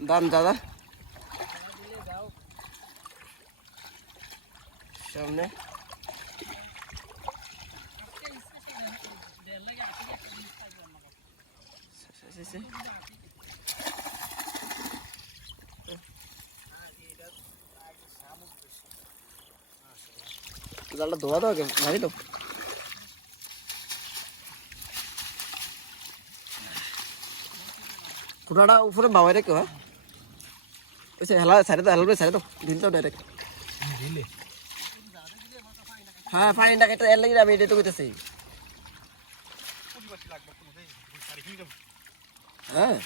দাম দাদা সামনে। জালটা ধোয়া দাও ভারী তো ফুটাটা উপরে বাবাই রেখো হ্যাঁ ওই হেলা সাইডে তো হেলা সাইডে তো ঢিল তো ডাইরেক্ট হ্যাঁ ফাইনটা কেটে এর লাগি আমি এটাই তো কইতেছি হ্যাঁ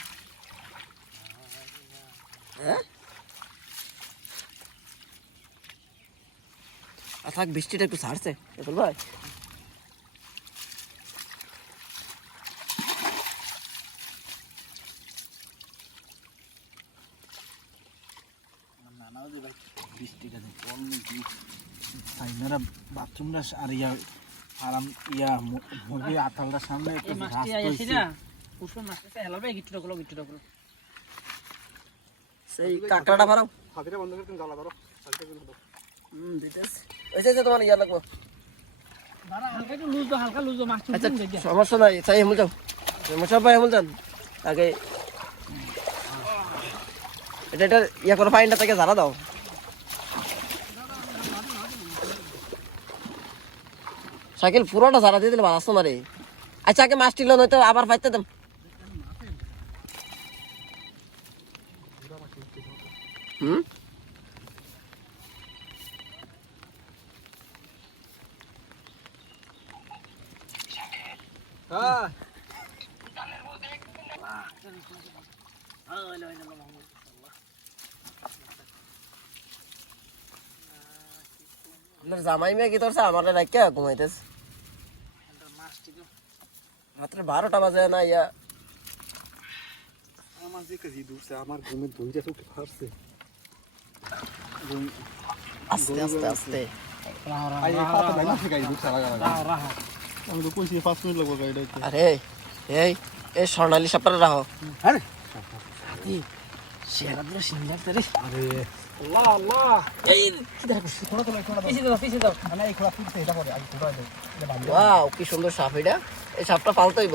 হ্যাঁ আর থাক বৃষ্টিটা একটু ছাড়ছে ভাই। বাথরুমটা আর ইয়া আরাম ইয়া মুরগি আতালটার সামনে একটু ঘাস কইছি। কুসুম মাছটা হেলাবে গিট্টুটা গুলো গিট্টুটা গুলো সেই কাঁকড়াটা মারাও হাতিটা বন্ধ করে তুমি জ্বালা করো হাতিটা। হুম দিতেছি তোমার ইয়া লাগবো। দাও মাছ আচ্ছা সমস্যা নাই চাই হেমুল যাও। সমস্যা ভাই হেমুল যান। আগে এটা এটা ইয়া করো ফাইনটা থেকে জানা দাও। সাইকেল পুরোটা জানা দিয়ে দিলে ভালো আসতো মারে আচ্ছা আগে মাছ টিল নয়তো আবার ফাইতে দেম হুম? হ্যাঁ। আপনার জামাই মেয়ে কি তোর আমার রাখকে ঘুমাইতেছে। মাত্র বারোটা বাজে না ইয়া। আমার কাজি দূরছে আমার ঘুমে ধুইটা তো ফারছে আস্তে আস্তে আস্তে। আই এই পাতা নাই না গাড়ি দূরছে লাগা লাগা রাহা রাহা আমি তো কইছি 5 মিনিট আরে এই এই স্বর্ণালী সাপটা রাখো আরে। কি সুন্দর সাপ এটা। এই সাপটা পালতে হইব।